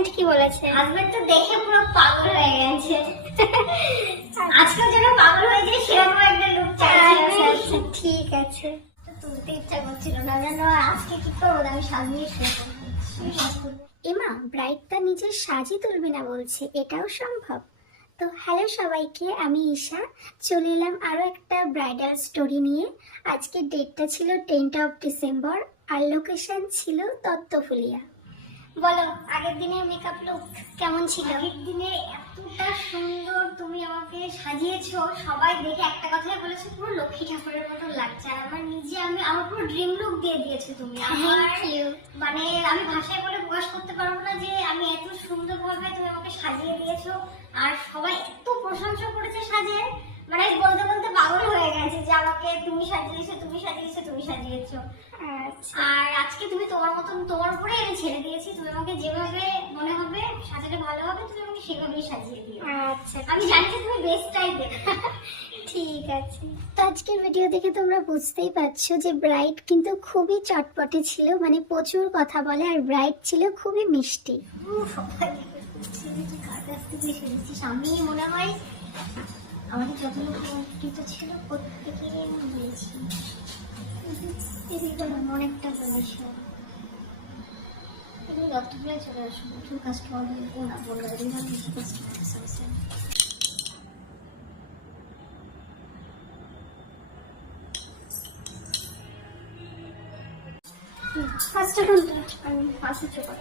Husband কি বলেছে? Husband তো দেখে পুরো পাগল হয়ে গেছে। আজকেও যেন পাগল হয়ে যায় সেরকম একটা লুক চাইছে। আচ্ছা ঠিক আছে। তুলতে ইচ্ছা করছিল না, জানো আজকে কি করবো, আমি সাজিয়ে শুয়ে এমা ব্রাইড তা নিজের সাজই তুলবে না বলছে, এটাও সম্ভব? তো হ্যালো সবাইকে, আমি ঈশা চলে এলাম আরও একটা ব্রাইডাল স্টোরি নিয়ে। আজকের ডেটটা ছিল 10th of December R location ছিল তত্ত্বফুলিয়া। বলো আগের দিনের মেকআপ লুক কেমন ছিল? আগের দিনে এতটা সুন্দর তুমি আমাকে সাজিয়েছো, সবাই দেখে একটা কথাই বলেছে পুরো লক্ষ্মী ঠাকুরের মতো লাগছে। আর আমার নিজে আমার পুরো ড্রিম লুক দিয়ে দিয়েছো তুমি। মানে আমি ভাষায় বলে প্রকাশ করতে পারবো না যে আমি এত সুন্দরভাবে তুমি আমাকে সাজিয়ে দিয়েছো। আর সবাই এত প্রশংসা করেছে সাজিয়ে, মানে বলতে বলতে পাগল হয়ে গেছে যে আমাকে তুমি সাজিয়েছো, তুমি সাজিয়েছো, তুমি সাজিয়েছো। আর আজকে তুমি তোমার মতন তোমার উপরে আমি ছেড়ে দিয়েছি, তুমি আমাকে যেভাবে মনে হবে সাজাতে ভালো হবে তুমি আমাকে সেভাবেই সাজিয়ে দিও। আচ্ছা আমি জানি যে তুমি বেস্ট টাইপে। ঠিক আছে। তো আজকের ভিডিও দেখে তোমরা বুঝতেই পারছো যে ব্রাইড কিন্তু খুবই চটপটে ছিল, মানে প্রচুর কথা বলে, আর ব্রাইড ছিল খুবই মিষ্টি। আমি মনে হয় আমাদের যতগুলো ছিল প্রত্যেকে বলেছি অনেকটা বলেছে। তুমি রক্তগুলো চলে আসো, প্রচুর কাস্টমার বলবো না, বলবো বেশি কাস্টমার আছে। ফার্স্টটা কোনটা? আমি ফার্স্টে চোখা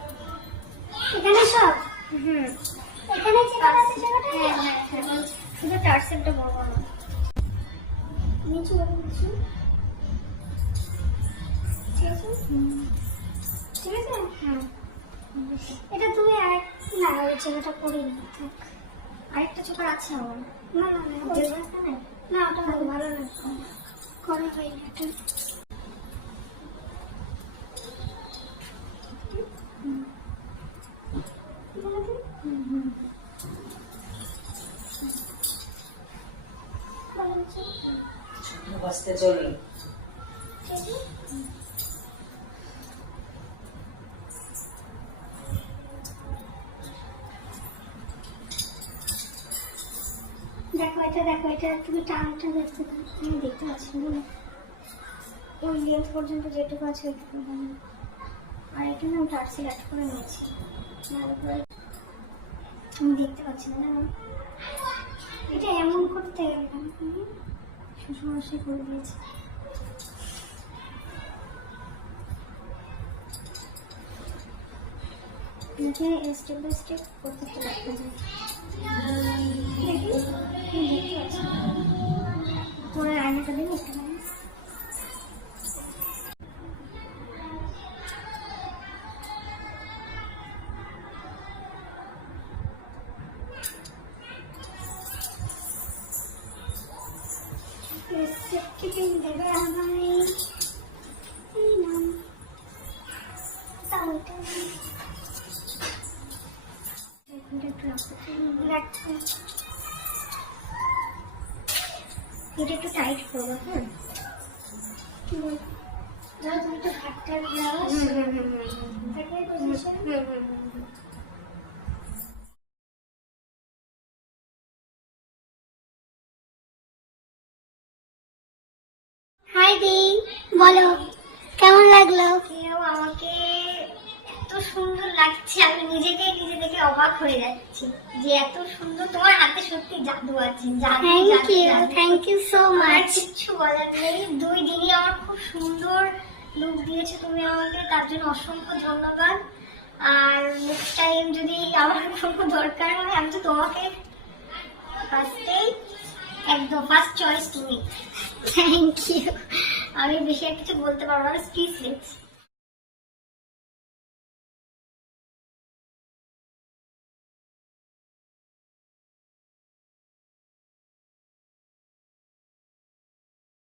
এখানে সব এখানে হ্যাঁ, শুধু টার্সেলটা বলবো না, নিচু নিচু ঠিক আছে। ঠিক আছে হ্যাঁ, এটা তুমি আরেক না ওই জায়গাটা করিনি, থাক। আরেকটা চোখা আছে আমার। না না না না ওটা ভালো না, করা হয়নি এটা। বসতে চলুন। দেখো এটা, দেখো এটা তুমি টানটা দেখতে পাচ্ছ? আমি দেখতে পাচ্ছি না, ওই লেন্থ পর্যন্ত যেটুকু আছে ওইটুকু। আর এটা না আমি টার্সেল অ্যাড করে নিয়েছি, আমি দেখতে পাচ্ছি না। এটা এমন করতে গেলে শ্বশুরমশাই করে দিয়েছে। স্টেপ বাই স্টেপ করতে লাগবে। দেখতে পাচ্ছি পরে আয়নাটা দিন একটু। দেবে আমায় এটা একটু টাইট করবো। হ্যাঁ ধরো তুমি তো ঘাটটা হাই দি, বলো কেমন লাগলো? কেউ আমাকে এত সুন্দর লাগছে, আমি নিজে থেকে অবাক হয়ে যাচ্ছি যে এত সুন্দর। তোমার হাতে সত্যি জাদু আছে। Thank you so much. কিচ্ছু বলার নেই, 2 দিনই আমার খুব সুন্দর লুক দিয়েছো তুমি আমাকে, তার জন্য অসংখ্য ধন্যবাদ। আর নেক্সট টাইম যদি আমার কোনো দরকার হয় আমি তো তোমাকে একদম ফার্স্ট চয়েস তুমি। Thank you. আমি বেশি আর কিছু বলতে পারবো না, স্পিচলেস।